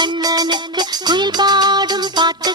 கண்ணனுக்கு குயில் பாடும் பாட்டு